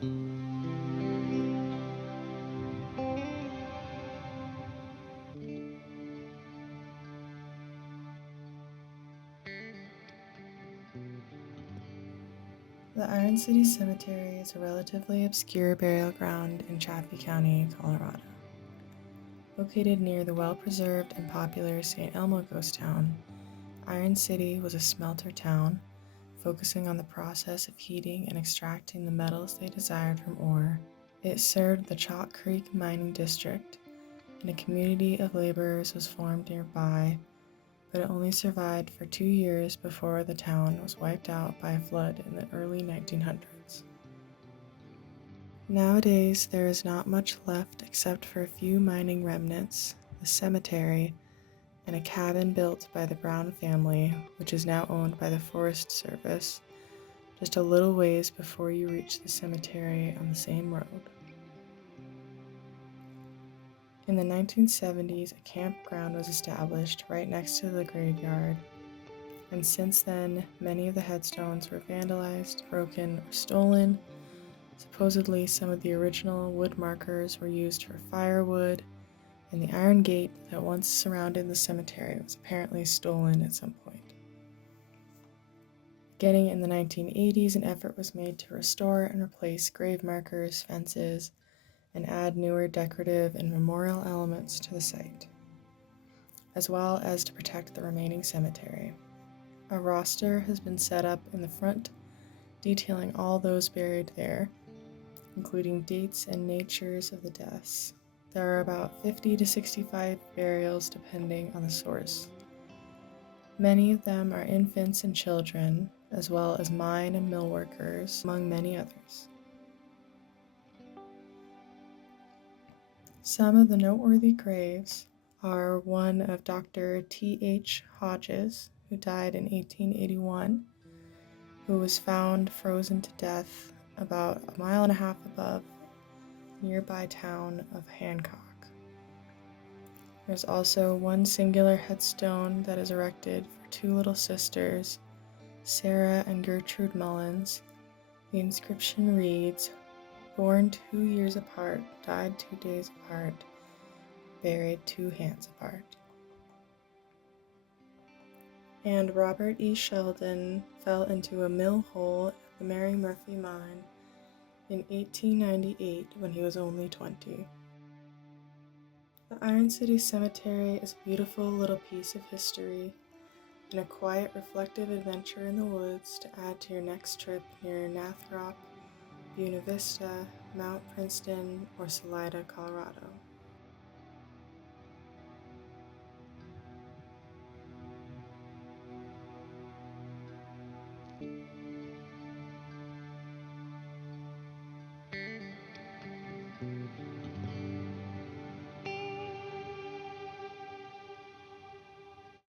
The Iron City Cemetery is a relatively obscure burial ground in Chaffee County, Colorado. Located near the well-preserved and popular St. Elmo ghost town, Iron City was a smelter town, focusing on the process of heating and extracting the metals they desired from ore. It served the Chalk Creek mining district, and a community of laborers was formed nearby, but it only survived for 2 years before the town was wiped out by a flood in the early 1900s. Nowadays, there is not much left except for a few mining remnants, the cemetery, and a cabin built by the Brown family, which is now owned by the Forest Service, just a little ways before you reach the cemetery on the same road. In the 1970s, a campground was established right next to the graveyard, and since then, many of the headstones were vandalized, broken, or stolen. Supposedly, some of the original wood markers were used for firewood, and the iron gate that once surrounded the cemetery was apparently stolen at some point. Beginning in the 1980s, an effort was made to restore and replace grave markers, fences, and add newer decorative and memorial elements to the site, as well as to protect the remaining cemetery. A roster has been set up in the front detailing all those buried there, including dates and natures of the deaths. There are about 50 to 65 burials depending on the source. Many of them are infants and children, as well as mine and mill workers, among many others. Some of the noteworthy graves are one of Dr. T.H. Hodges, who died in 1881, who was found frozen to death about a mile and a half above nearby town of Hancock. There's also one singular headstone that is erected for two little sisters, Sarah and Gertrude Mullins. The inscription reads, "Born 2 years apart, died 2 days apart, buried 2 hands apart." And Robert E. Sheldon fell into a mill hole at the Mary Murphy mine in 1898 when he was only 20. The Iron City Cemetery is a beautiful little piece of history and a quiet, reflective adventure in the woods to add to your next trip near Nathrop, Buena Vista, Mount Princeton, or Salida, Colorado.